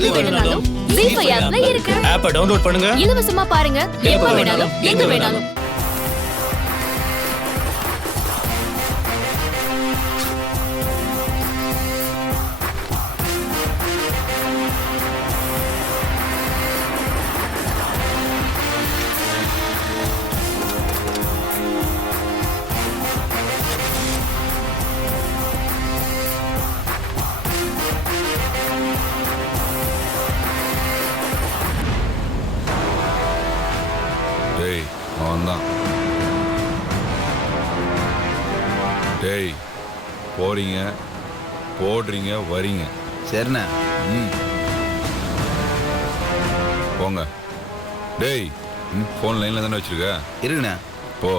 எது வேணும்னாலும் ஜீ5 ஆப்ல இருக்கு. ஆப்பை டவுன்லோட் பண்ணுங்க, இலவசமா பாருங்க, எப்ப வேணாலும் எங்க வேணாலும். டேய் அவன்தான். டேய் போறீங்க போடுறீங்க வரீங்க. சரிண்ணா. போங்க. டேய் ஃபோன் லைன்ல தானே வச்சிருக்க? இருக்குண்ணா. போ.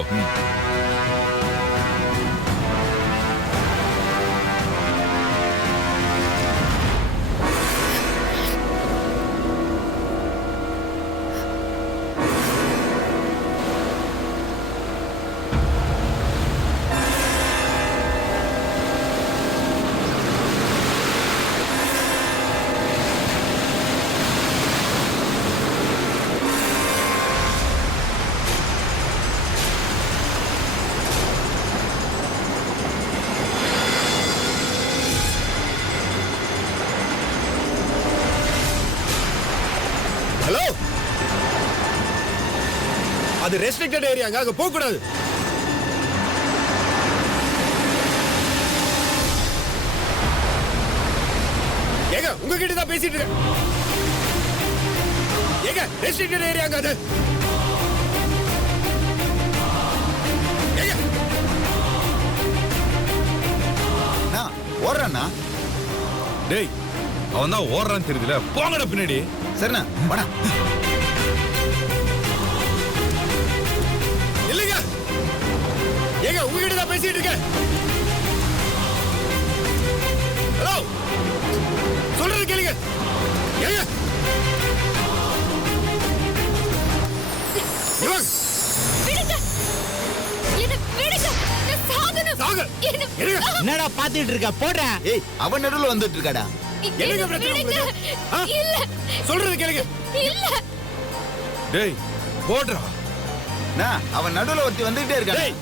ஹலோ, அது ரெஸ்ட்ரிக்டட் ஏரியாங்க, அங்க போக கூடாது. ஏங்க உங்ககிட்ட தான் பேசிட்டு இருக்கேன். ஏங்க ரெஸ்ட்ரிக்டட் ஏரியாங்க அது. ஏங்க ஓடுறாண்ணா. டேய் அவன் தான் ஓடுறான்னு தெரியுதுல, போங்கடா பின்னாடி. சரிண்ணா வாடா. இல்லைங்க, ஏங்க உங்ககிட்ட தான் பேசிட்டு இருக்கேன். ஹலோ, சொல்றது கேளுங்க. ஏங்க இவன் விடுங்க, என்ன விடுங்க, நான் சாகணும். சாக. இருங்க. என்னடா பாத்துட்டு இருக்க? போடுற. ஏய் அவன் நடுவுல வந்துட்டு இருக்காடா. என்னங்க பிரச்சனை உங்களுக்கு? ஆ? இல்ல சொல்றது கேளுங்க. இல்ல, டேய் போடுறா. அவன் நடுவுல ஒருத்தி வந்துகிட்டே இருக்கான். டேய்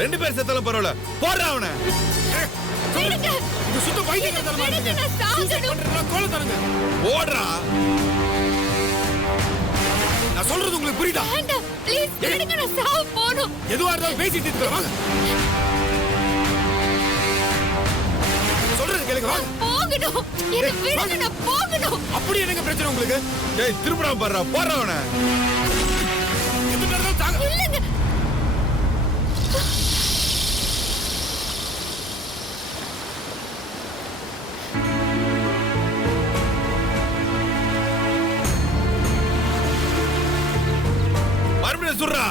ரெண்டு பேர் செத்தாலும் பரவாயில்ல, போடுறா அவனை. விடுங்க, இது சுத்த பைத்தியக்காரத்தனமா விடுங்க, இருக்குங்க. நான் சாகணும். சூசைட் பண்றதுனா கோல தரங்க. போடுறா. நான் சொல்றது உங்களுக்கு புரியுதா? வேண்டாம், ப்ளீஸ் விடுங்க, நான் சாவ போணும். எதுவா இருந்தாலும் பேசிட்டு இருக்கோம். வாங்க. சொல்றது கேளுங்க. வாங்க. போகணும், என்ன விடுங்க, நான் போகணும். அப்படி என்னங்க பிரச்சனை உங்களுக்கு? டேய் திருப்படா பாடுறா, போடுறா அவனை. எது நடந்தாலும் தாங்க. இல்லங்க, மறுபடியும் சுடுறா.